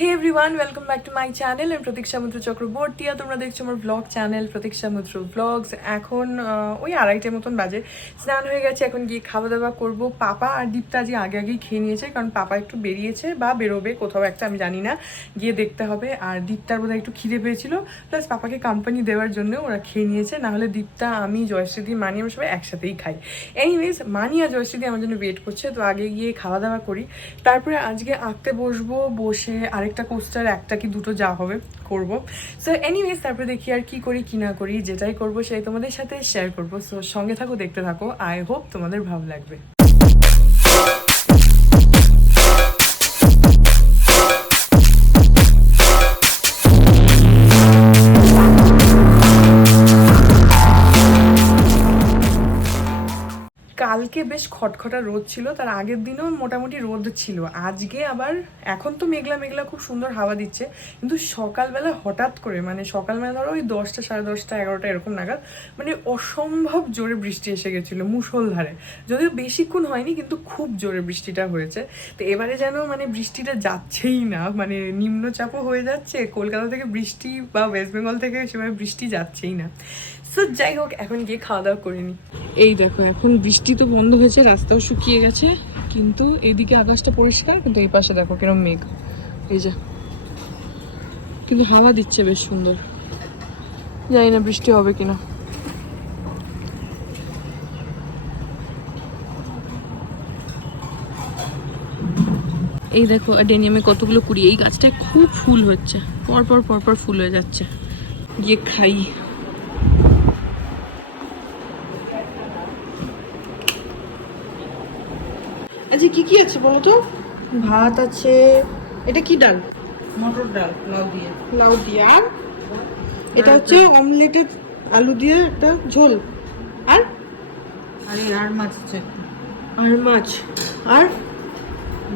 Hey everyone welcome back to my channel আমি প্রতীক সামুদ্র চক্রবর্তীয়া তোমরা দেখছ আমার vlog channel Pratik Samudra vlogs এখন ওই আড়াইটে মতন বাজে। স্নান হয়ে গেছে, এখন গিয়ে খাওয়া দাওয়া করব। পাপা আর দীপ্তা আজকে আগে আগেই খেয়ে নিয়েছে, কারণ পাপা একটু বেরিয়েছে বা বেরোবে কোথাও একটা, আমি জানি না। গিয়ে দেখতে হবে। আর দীপ্তার বোধহয় একটু খিদে পেয়েছিল। প্লাস পাপাকে কোম্পানি দেওয়ার জন্য ওরা খেয়ে নিয়েছে। নাহলে দীপ্তা, আমি জয়শ্রীদি মানি, আমরা সবাই একসাথেই খাই। এনিওয়েজ মানি আর জয়শ্রীদি আমার জন্য ওয়েট করছে। তো আগে গিয়ে খাওয়া দাওয়া করি। তারপরে আজকে আঁকতে বসবো, বসে আরেকটা কোস্টার, একটা কি দুটো যা হবে করব। সো এনিওয়েজ তারপরে দেখি আর কি করি কি না করি, যেটাই করব সেটাই তোমাদের সাথে শেয়ার করব। সো সঙ্গে থাকো, দেখতে থাকো। আই হোপ তোমাদের ভালো লাগবে। কালকে বেশ খটখটা রোদ ছিল, তার আগের দিনও মোটামুটি রোদ ছিল। আজকে আবার এখন তো মেঘলা মেঘলা, খুব সুন্দর হাওয়া দিচ্ছে, কিন্তু সকালবেলা হঠাৎ করে মানে সকালবেলা ধরো ওই দশটা সাড়ে দশটা এগারোটা এরকম নাগাদ মানে অসম্ভব জোরে বৃষ্টি এসে গেছিল মুষলধারে যদিও বেশিক্ষণ হয়নি, কিন্তু খুব জোরে বৃষ্টিটা হয়েছে। তো এবারে যেন মানে বৃষ্টিটা যাচ্ছেই না মানে নিম্নচাপও হয়ে যাচ্ছে, কলকাতা থেকে বৃষ্টি বা ওয়েস্ট বেঙ্গল থেকে সেভাবে বৃষ্টি যাচ্ছেই না। সো যাই হোক এখন গিয়ে খাওয়া দাওয়া করে নি। এই দেখো, এখন বৃষ্টি তো বন্ধ হয়েছে, রাস্তাও শুকিয়ে গেছে, কিন্তু এইদিকে আকাশটা পরিষ্কার, কিন্তু এই পাশে দেখো কিরম মেঘ। এই যে, কিন্তু হাওয়া দিচ্ছে বেশ সুন্দর। জানি না বৃষ্টি হবে কিনা। এই দেখো ডেনিয়ামে কতগুলো কুড়ি, এই গাছটায় খুব ফুল হচ্ছে। পরপর পর পর পর ফুল হয়ে যাচ্ছে। গিয়ে খাই। আচ্ছা কি কি আছে বলো তো? ভাত আছে। এটা কি ডাল? মটর ডাল লাউ দিয়ে। লাউ দিয়ে। আর? এটা হচ্ছে অমলেটের আলু দিয়ে একটা ঝোল। আর? আর আর মাছ আছে আর মাছ। আর?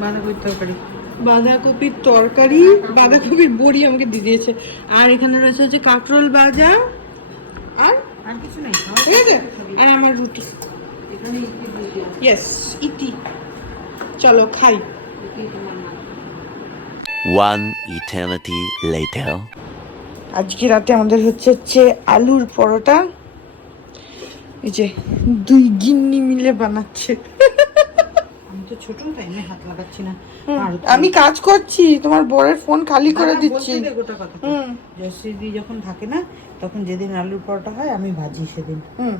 বাঁধাকপির তরকারি। বাঁধাকপির তরকারি বাঁধাকপির বড়ি আমাকে দিয়ে দিয়েছে। আর এখানে রয়েছে হচ্ছে কাঁকরোল ভাজা। আর? আর কিছু নেই। ঠিক আছে? আর আমার রুটি। এখানে ইয়েস ইতি চলো খাই। ওয়ান নাম। One আজকে রাতে আমাদের হচ্ছে হচ্ছে আলুর পরোটা। এই যে দুই গিন্নি মিলে বানাচ্ছে। আমি তো ছোট তাই আমি হাত লাগাচ্ছি না। আর আমি কাজ করছি তোমার বরের ফোন খালি করে দিচ্ছি। হুম। জয়শ্রী যখন থাকে না তখন যেদিন আলুর পরোটা হয় আমি ভাজি সেদিন। হুম।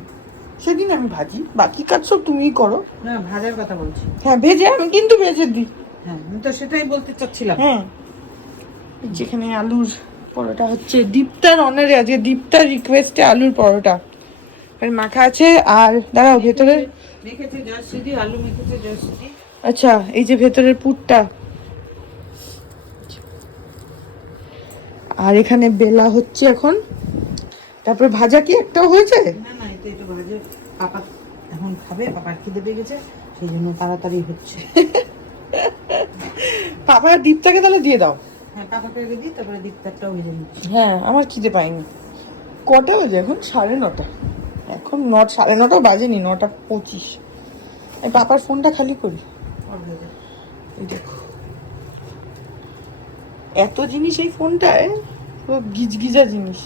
সেদিন আমি ভাজি বাকি কাজ সব তুমিই করো। না ভাজার কথা বলছি। হ্যাঁ ভেজে আমি কিন্তু ভেজে দিই। হ্যাঁ আমি তো সেটাই বলতে চাচ্ছিলাম। হ্যাঁ যেখানে আলুর পরোটা হচ্ছে দীপ্তার অনারে আজকে দীপ্তার রিকোয়েস্টে আলুর পরোটা। এখানে মাখা আছে আর দাঁড়াও ভেতরে। মেখেছে জয়শ্রী আলু মেখেছে জয়শ্রী। আচ্ছা এই যে ভেতরের পুরটা। আর এখানে বেলা হচ্ছে এখন। তারপরে ভাজা কি একটাও হয়েছে? না না এটা একটু ভাজে পাপা এখন খাবে পাপার খিদে পেয়ে গেছে সেই জন্য তাড়াতাড়ি হচ্ছে। পাপা আর দীপটাকে তাহলে দিয়ে দাও। হ্যাঁ পাপাকে দিই তারপরে দীপ্তারটাও ভেজে নিচ্ছি। হ্যাঁ আমার খিদে পাইনি কটা বাজে এখন? সাড়ে নটা। এখন নট সাড়ে নটা বাজেনি নটা পঁচিশ। এই পাপার ফোনটা খালি করি। দেখো। এত জিনিস এই ফোনটায় পুরো গিজগিজা জিনিস।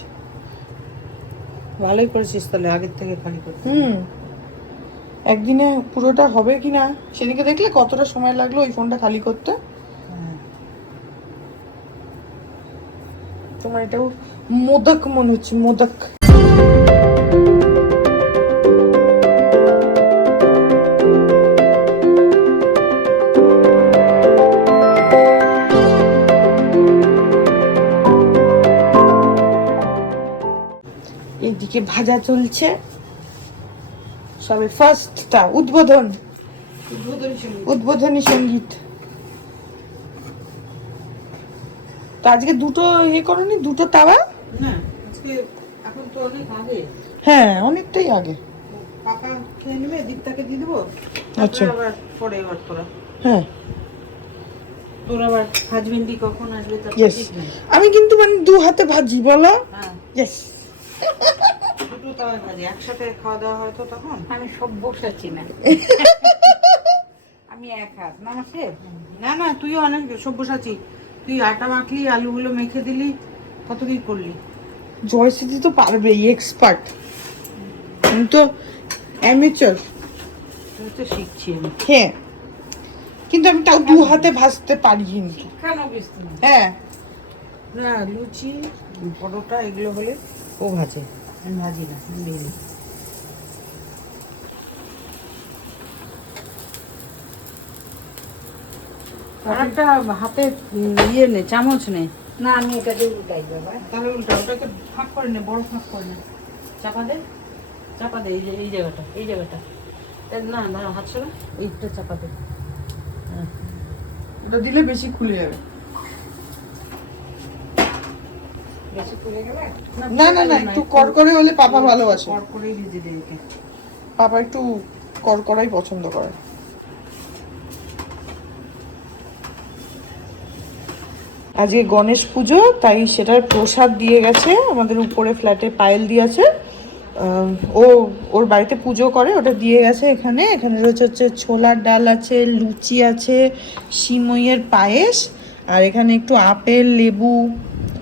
ভালোই করেছিস তাহলে আগের থেকে খালি করতে। হুম। একদিনে পুরোটা হবে কি না সেদিকে দেখলে কতটা সময় লাগল ওই ফোনটা খালি করতে। হ্যাঁ। তোমার এটাও মোদক মনে হচ্ছে মোদক। এদিকে ভাজা চলছে? সবে ফার্স্টটা উদ্বোধন। উদ্বোধনী সংগীত। তো আজকে দুটো ইয়ে করনি? দুটো তাওয়া? না এখন তো অনেক আগে। হ্যাঁ অনেকটাই আগে। আচ্ছা। হ্যাঁ। আমি কিন্তু মানে দু হাতে ভাজি বলো? হ্যাঁ। ইয়েস দুটো তাওয়ায় ভাজি। একসাথে খাওয়া দাওয়া হয়তো তখন? আমি সব বসাচ্ছি না। আমি এক হাত। না সে না না তুইও অনেক সব্যসাচী তুই আটা মাখলি আলুগুলো মেখে দিলি কত কি করলি জয়সিদ্ধি তো পারবেই এক্সপার্ট আমি তো অ্যামেচার তুই তো শিখছি আমি। হ্যাঁ। কিন্তু আমি তাও দু হাতে ভাজতে পারি না হ্যাঁ। না লুচি পরোটা এগুলো হলে ও ভাজে। ভাজি না আর একটা হাতে ইয়ে নে চামচ নে না আমি উল্টাই বাবা তাহলে উল্টা ওটাকে ফাঁক করে নে বড় ফাঁক করে নে। চাপা দে চাপা দে এই যে এই জায়গাটা এই জায়গাটা। না না হাত সরা। এইটা চাপা দে। হ্যাঁ। ওটা দিলে বেশি খুলে যাবে বেশি পুড়ে গেলে না না না একটু করকরে হলে পাপা ভালোবাসে। পাপা একটু করকরাই পছন্দ করে। আজকে গণেশ পুজো তাই সেটার প্রসাদ দিয়ে গেছে। আমাদের উপরে ফ্ল্যাটে পায়েল দিয়েছে। ও ওর বাড়িতে পুজো করে ওটা দিয়ে গেছে এখানে। এখানে রয়েছে হচ্ছে ছোলার ডাল আছে লুচি আছে সিমইয়ের পায়েস আর এখানে একটু আপেল লেবু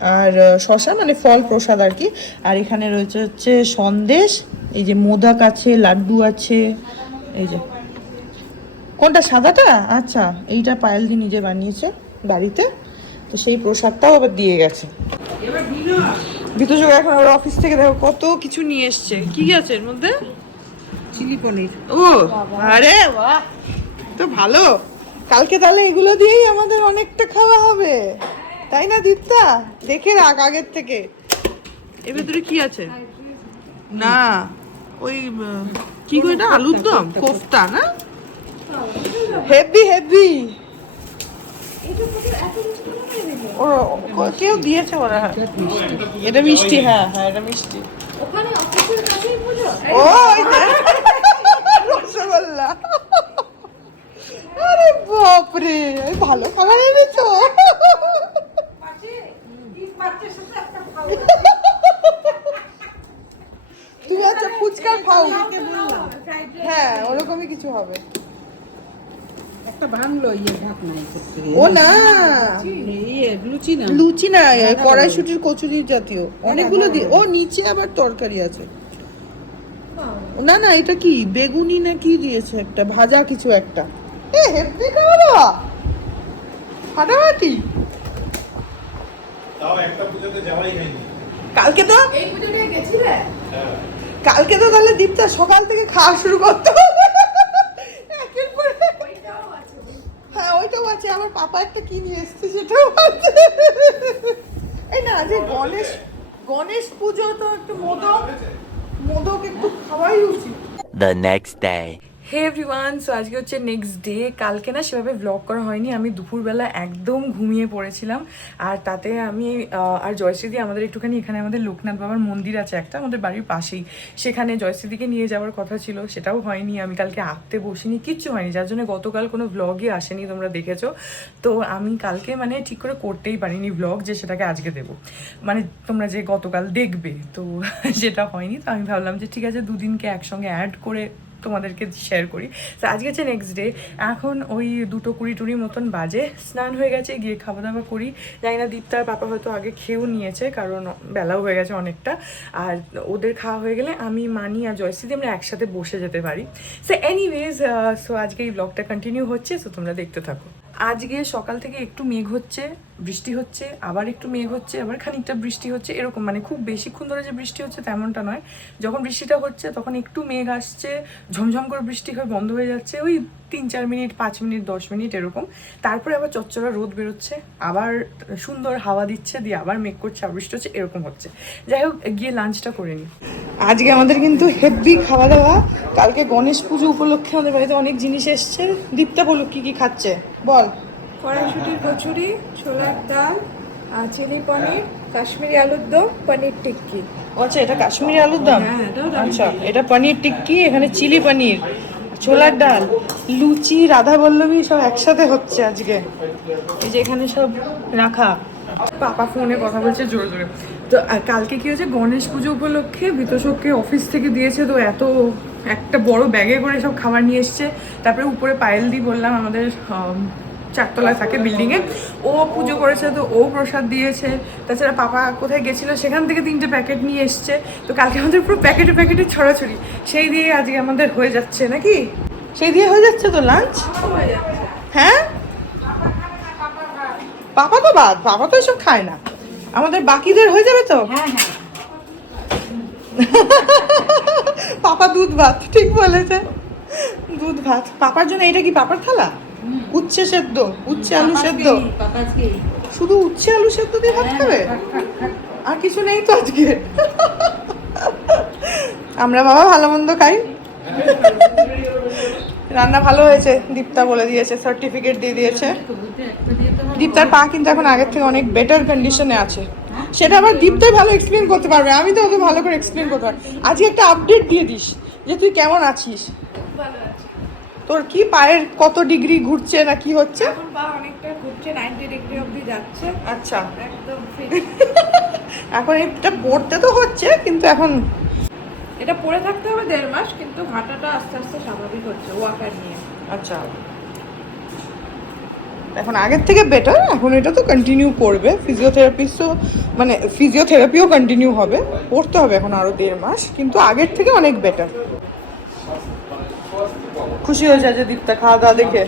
আর শসা মানে ফল প্রসাদ আর কি। আর এখানে রয়েছে হচ্ছে সন্দেশ এই যে মোদক আছে লাড্ডু আছে এই যে। কোনটা সাদাটা? আচ্ছা এইটা পায়েল দি নিজে বানিয়েছে বাড়িতে। তো সেই প্রসাদটাও আবার দিয়ে গেছে। বিতুজক এখন ওর অফিস থেকে দেখো কত কিছু নিয়ে এসছে। কি আছে এর মধ্যে? চিলি পনির। ও আরে বাহ! তো ভালো। কালকে তাহলে এগুলো দিয়েই আমাদের অনেকটা খাওয়া হবে। তাই না দীপ্তা? দেখে রাখ আগের থেকে। এর ভেতরে কি আছে? না। ওই কি করে এটা? আলুর দম? কোফতা না? হেভি হেভি কেউ দিয়েছে ওরা এটা মিষ্টি হ্যাঁ হ্যাঁ এটা মিষ্টি। ও রসগোল্লা। আরে বাপরে ভালো খাবার এনেছো তুমি আচ্ছা ফুচকা খাও হ্যাঁ ওরকমই কিছু হবে একটা ভাঙলো ইয়ে ঢাকনা এসব থেকে। ও না লুচি না লুচি না কড়াইশুটির কচুরি জাতীয়। অনেকগুলো দিয়ে ও নিচে আবার তরকারি আছে। না না এটা কি? বেগুনি না কি দিয়েছে একটা? ভাজা কিছু একটা। এ খাওয়া ফাটাফাটি কালকে তো এই পুজোটায় গেছিলে? হ্যাঁ। কালকে তো তাহলে দীপ্তা সকাল থেকে খাওয়া শুরু করতে হবে। একের পর এক। হ্যাঁ ওইটাও আছে আমার পাপা একটা কি নিয়ে এসছে সেটাও এই না, যে গণেশ গণেশ পুজো তো একটু মোদক মোদক একটু খাওয়াই উচিত the next day. Hey everyone so আজকে হচ্ছে নেক্সট ডে কালকে না সেভাবে ব্লগ করা হয়নি, আমি দুপুরবেলা একদম ঘুমিয়ে পড়েছিলাম। আর তাতে আমি আর জয়শ্রীদি আমাদের একটুখানি, এখানে আমাদের লোকনাথ বাবার মন্দির আছে একটা, আমাদের বাড়ির পাশেই। সেখানে জয়শ্রীদিকে নিয়ে যাওয়ার কথা ছিল, সেটাও হয়নি, আমি কালকে আঁকতে বসিনি, কিচ্ছু হয়নি। যার জন্য গতকাল কোনো ব্লগই আসেনি, তোমরা দেখেছ। তো আমি কালকে মানে ঠিক করে করতেই পারিনি ব্লগ যে সেটাকে আজকে দেবো। মানে তোমরা যে গতকাল দেখবে, তো সেটা হয়নি। তো আমি ভাবলাম যে ঠিক আছে, দুদিনকে একসঙ্গে অ্যাড করে তোমাদেরকে শেয়ার করি। তো আজকে হচ্ছে নেক্সট ডে এখন ওই দুটো কুড়ি টুড়ি মতন বাজে। স্নান হয়ে গেছে, গিয়ে খাওয়া দাওয়া করি। জানি না দীপ্তার পাপা হয়তো আগে খেয়েও নিয়েছে, কারণ বেলাও হয়ে গেছে অনেকটা। আর ওদের খাওয়া হয়ে গেলে আমি, মানি আর জয়শ্রীদি আমরা একসাথে বসে যেতে পারি। সো এনিওয়েজ সো আজকে এই ব্লগটা কন্টিনিউ হচ্ছে সো তোমরা দেখতে থাকো। আজকে সকাল থেকে একটু মেঘ হচ্ছে। বৃষ্টি হচ্ছে, আবার একটু মেঘ হচ্ছে, আবার খানিকটা বৃষ্টি হচ্ছে, এরকম। মানে খুব বেশিক্ষণ ধরে যে বৃষ্টি হচ্ছে তেমনটা নয়। যখন বৃষ্টিটা হচ্ছে, তখন একটু মেঘ আসছে, ঝমঝম করে বৃষ্টি হয়ে বন্ধ হয়ে যাচ্ছে, ওই তিন চার মিনিট, পাঁচ মিনিট, দশ মিনিট এরকম। তারপরে আবার চচ্চড়া রোদ বেরোচ্ছে, আবার সুন্দর হাওয়া দিচ্ছে, দিয়ে আবার মেঘ করছে, আবার বৃষ্টি হচ্ছে, এরকম হচ্ছে। যাই হোক, গিয়ে লাঞ্চটা করে নিই আজকে আমাদের কিন্তু হেভি খাওয়া দাওয়া কালকে গণেশ পুজো উপলক্ষে আমাদের বাড়িতে অনেক জিনিস এসছে। দীপ্তা বলো কি কি খাচ্ছে। বল। কড়াইশুটির কচুরি ছোলার ডাল আর চিলি পনির কাশ্মীরি আলুর দম পনির টিক্কি। আচ্ছা এটা কাশ্মীরি আলুর দম? হ্যাঁ, আচ্ছা এটা পনির টিক্কি এখানে চিলি পনির ছোলার ডাল লুচি রাধা বল্লভী সব একসাথে হচ্ছে আজকে। এই যে এখানে সব রাখা। পাপা ফোনে কথা বলছে জোরে জোরে। তো কালকে কি হয়েছে? গণেশ পুজো উপলক্ষে বিতোষককে অফিস থেকে দিয়েছে তো এত একটা বড় ব্যাগে করে সব খাবার নিয়ে এসছে। তারপরে উপরে পায়েল দি বললাম আমাদের আম, চারতলায় থাকে বিল্ডিংয়ে ও পুজো করেছে তো ও প্রসাদ দিয়েছে। তাছাড়া পাপা কোথায় গেছিল সেখান থেকে তিনটে প্যাকেট নিয়ে এসছে। তো কালকে আমাদের পুরো প্যাকেটে প্যাকেটে ছড়াছড়ি। সেই দিয়ে আজকে আমাদের হয়ে যাচ্ছে নাকি? সেই দিয়ে হয়ে যাচ্ছে তো লাঞ্চ হ্যাঁ? পাপা তো বাদ পাপা তো এসব খায় না। আমাদের বাকিদের হয়ে যাবে তো? হ্যাঁ হ্যাঁ। পাপা দুধ ভাত ঠিক বলেছে। দুধ ভাত। পাপার জন্য এটা কি পাপার থালা? উচ্ছে সেদ্ধ উচ্ছে আলু সেদ্ধ। শুধু উচ্ছে আলু সেদ্ধ দিয়ে ভাত খাবে? আর কিছু নেই তো আজকে। আমরা বাবা ভালো মন্দ খাই। রান্না ভালো হয়েছে দীপ্তা বলে দিয়েছে সার্টিফিকেট দিয়ে দিয়েছে। দীপ্তার পা কিন্তু এখন আগের থেকে অনেক বেটার কন্ডিশনে আছে। সেটা আবার দীপ্তাই ভালো এক্সপ্লেন করতে পারবে আমি তো অত ভালো করে এক্সপ্লেন করতে পারব। আজকে একটা আপডেট দিয়ে দিস যে তুই কেমন আছিস। তোর কি পায়ের কত ডিগ্রি ঘুরছে না কি হচ্ছে? এখন পা অনেকটা ঘুরছে নাইনটি ডিগ্রি অবধি যাচ্ছে। আচ্ছা। একদম এখন এটা পড়তে তো হচ্ছে কিন্তু এখন এটা পড়ে থাকতে হবে দেড় মাস কিন্তু হাঁটাটা আস্তে আস্তে স্বাভাবিক হচ্ছে ওয়াকার নিয়ে। আচ্ছা। এখন আগের থেকে বেটার এখন এটা তো কন্টিনিউ করবে। ফিজিওথেরাপিস্ট তো মানে ফিজিওথেরাপিও কন্টিনিউ হবে। পড়তে হবে এখন আরও দেড় মাস কিন্তু আগের থেকে অনেক বেটার খুশি হয়েছে যে দীপ্তা, খাওয়া দাওয়া দেখে।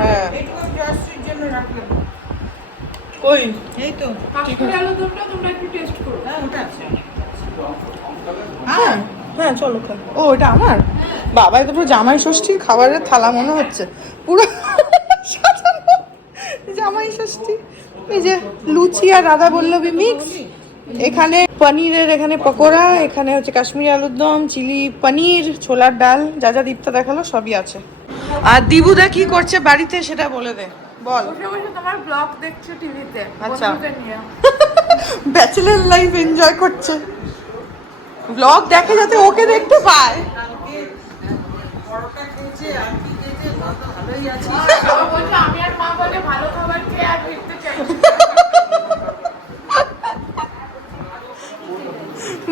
হ্যাঁ কই? তো হ্যাঁ হ্যাঁ হ্যাঁ চলো ও, এটা আমার? বাবা, এটা পুরো জামাই ষষ্ঠী, খাবারের থালা মনে হচ্ছে। পুরো জামাই ষষ্ঠী। এই যে লুচি আর রাধা বল্লভী মিক্স এখানে পনিরের এখানে পকোড়া এখানে হচ্ছে কাশ্মীরি আলুর দম চিলি পনির ছোলার ডাল যা যা দীপ্তা দেখাল সবই আছে। আর দিবুদা কি করছে বাড়িতে সেটা বলে দে বল। তোমার ব্লগ দেখছ টিভিতে আচ্ছা। ব্যাচেলার লাইফ এনজয় করছে। ব্লগ দেখে যাতে ওকে দেখতে পায়। আমি আর মা বলে ভালো খাবার খেয়ে আর ফিরতে চাই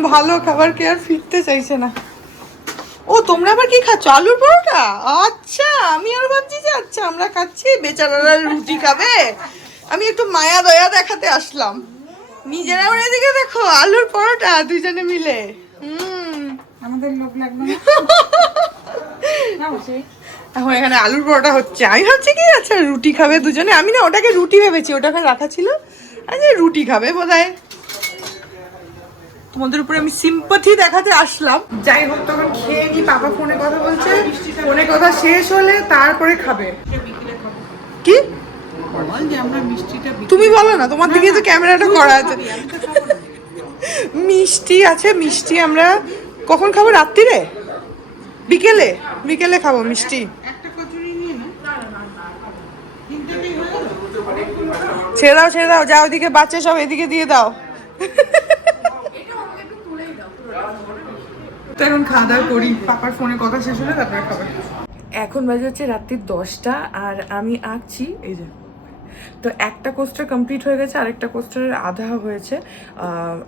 ভালো খাবার কে আর ফিরতে চাইছে না। ও তোমরা আবার কি খাচ্ছ? আলুর পরোটা? আচ্ছা আমি আর ভাবছি যে আচ্ছা আমরা খাচ্ছি। বেচারারা রুটি খাবে। আমি একটু মায়া দয়া দেখাতে আসলাম। নিজেরা আবার এদিকে দেখো আলুর পরোটা দুইজনে মিলে। হুম। আমাদের লোক লাগবে না? নাও সেই এখন এখানে আলুর পরোটা হচ্ছে। আমি ভাবছি কি আচ্ছা রুটি খাবে দুজনে। আমি না ওটাকে রুটি ভেবেছি ওটাকে রাখা ছিল। আচ্ছা রুটি খাবে বোধ তোমাদের উপরে আমি সিম্পাথি দেখাতে আসলাম। যাই হোক তখন খেয়ে নি পাপা ফোনে কথা বলছে। ফোনে কথা শেষ হলে তারপরে খাবে। কি? বল যে আমরা মিষ্টিটা বিক্রি তুমি বলো না তোমার দিকে তো ক্যামেরাটা করা আছে। মিষ্টি আছে মিষ্টি আমরা কখন খাব? রাত্রিরে বিকেলে? বিকেলে খাব মিষ্টি। ছেড়ে দাও ছেড়ে দাও যা ওদিকে বাচ্চা সব এদিকে দিয়ে দাও। তো এখন খাওয়া দাওয়া করি। পাপার ফোনে কথা শেষ হলে তারপরে খাবার। এখন বাজে হচ্ছে রাত্রির দশটা, আর আমি আঁকছি, এই যে। তো একটা কোস্টার কমপ্লিট হয়ে গেছে, আরেকটা কোস্টারের আধা হয়েছে।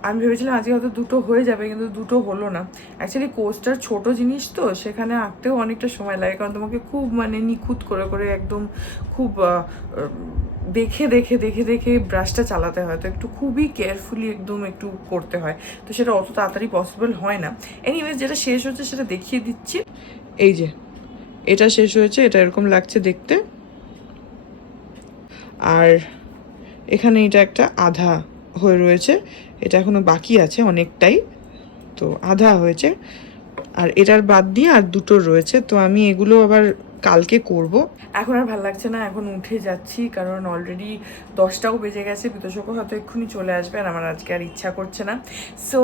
আমি ভেবেছিলাম আজকে হয়তো দুটো হয়ে যাবে, কিন্তু দুটো হলো না। অ্যাকচুয়ালি কোস্টার ছোট জিনিস তো, সেখানে আঁকতেও অনেকটা সময় লাগে, কারণ তোমাকে খুব মানে নিখুঁত করে করে একদম খুব দেখে দেখে দেখে দেখে ব্রাশটা চালাতে হয়। তো একটু খুবই কেয়ারফুলি একদম একটু করতে হয়। তো সেটা অত তাড়াতাড়ি পসিবল হয় না। এনিওয়েজ যেটা শেষ হচ্ছে সেটা দেখিয়ে দিচ্ছি। এই যে, এটা শেষ হয়েছে, এটা এরকম লাগছে দেখতে। আর এখানে এটা একটা আধা হয়ে রয়েছে। এটা এখনও বাকি আছে অনেকটাই। তো আধা হয়েছে। আর এটার বাদ দিয়ে আর দুটো রয়েছে। তো আমি এগুলো আবার কালকে করব। এখন আর ভালো লাগছে না, এখন উঠে যাচ্ছি, কারণ অলরেডি দশটাও বেজে গেছে, বিতোষকও হয়তো এক্ষুনি চলে আসবে আর আমার আজকে আর ইচ্ছা করছে না। সো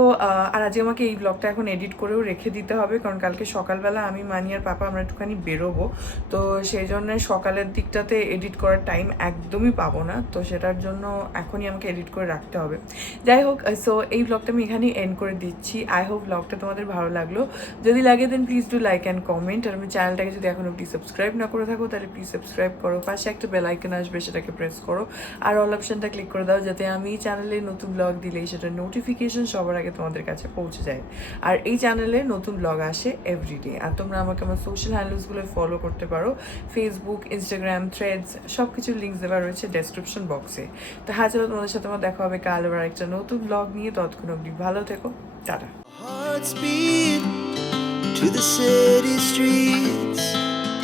আর আজকে আমাকে এই ব্লগটা এখন এডিট করেও রেখে দিতে হবে, কারণ কালকে সকালবেলা আমি, মানি আর পাপা আমরা একটুখানি বেরোবো। তো সেই জন্য সকালের দিকটাতে এডিট করার টাইম একদমই পাবো না। তো সেটার জন্য এখনই আমাকে এডিট করে রাখতে হবে। যাই হোক সো এই ব্লগটা আমি এখানেই এন্ড করে দিচ্ছি। আই হোপ ব্লগটা তোমাদের ভালো লাগল। যদি লাগে then please do like and comment আর আমি চ্যানেলটাকে যদি এখন অব্দি সাবস্ক্রাইব না করে থাকো, তাহলে প্লিজ সাবস্ক্রাইব করো। পাশে একটা বেল আইকন আসবে, সেটাকে প্রেস করো। আর অল অপশনটা ক্লিক করে দাও, যাতে আমি চ্যানেলে নতুন ব্লগ দিলেই সেটার নোটিফিকেশন সবার আগে তোমাদের কাছে পৌঁছে যায়। আর এই চ্যানেলে নতুন ব্লগ আসে এভরিডে আর তোমরা আমাকে আমার সোশ্যাল হ্যান্ডেলসগুলো ফলো করতে পারো। ফেসবুক ইনস্টাগ্রাম থ্রেডস সব কিছুর লিঙ্ক দেওয়া রয়েছে ডেসক্রিপশন বক্সে তো হ্যাঁ চলো তোমাদের সাথে আমার দেখা হবে কাল আবার একটা নতুন ব্লগ নিয়ে। ততক্ষণ অবধি ভালো থেকো। Ta-ta. To the city streets.